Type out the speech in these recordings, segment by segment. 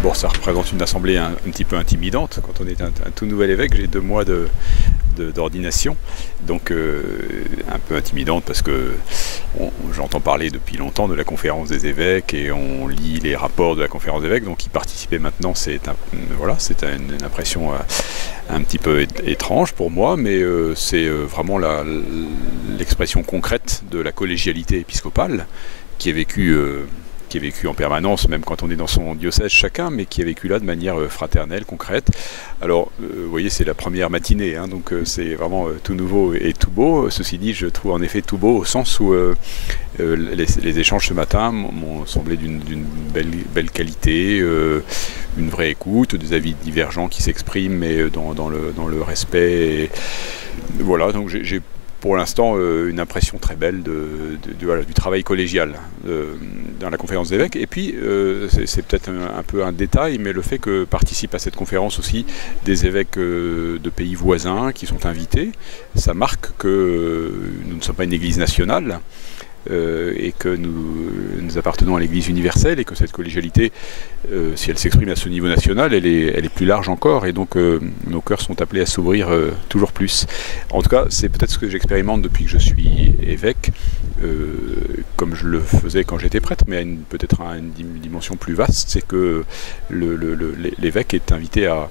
D'abord, ça représente une assemblée un petit peu intimidante. Quand on est un tout nouvel évêque, j'ai 2 mois d'ordination, donc un peu intimidante parce que j'entends parler depuis longtemps de la conférence des évêques et on lit les rapports de la conférence des évêques, donc y participer maintenant, c'est une impression un petit peu étrange pour moi, mais c'est vraiment l'expression concrète de la collégialité épiscopale qui est vécue en permanence, même quand on est dans son diocèse chacun, mais qui est vécu là de manière fraternelle, concrète. Alors, vous voyez, c'est la première matinée, hein, donc c'est vraiment tout nouveau et tout beau. Ceci dit, je trouve en effet tout beau au sens où les échanges ce matin m'ont semblé d'une belle qualité, une vraie écoute, des avis divergents qui s'expriment, mais dans le respect. Et voilà, donc j'ai pour l'instant une impression très belle du travail collégial dans la conférence d'évêques. Et puis, c'est peut-être un peu un détail, mais le fait que participent à cette conférence aussi des évêques de pays voisins qui sont invités, ça marque que nous ne sommes pas une église nationale, et que nous appartenons à l'Église universelle et que cette collégialité, si elle s'exprime à ce niveau national, elle est plus large encore, et donc nos cœurs sont appelés à s'ouvrir toujours plus. En tout cas, c'est peut-être ce que j'expérimente depuis que je suis évêque, comme je le faisais quand j'étais prêtre, mais peut-être à une dimension plus vaste, c'est que l'évêque est invité à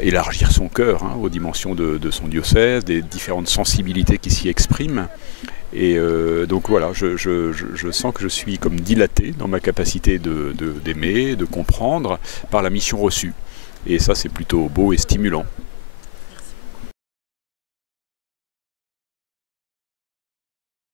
élargir son cœur, hein, aux dimensions de son diocèse, des différentes sensibilités qui s'y expriment. Et donc voilà, je sens que je suis comme dilaté dans ma capacité d'aimer, de comprendre par la mission reçue. Et ça, c'est plutôt beau et stimulant.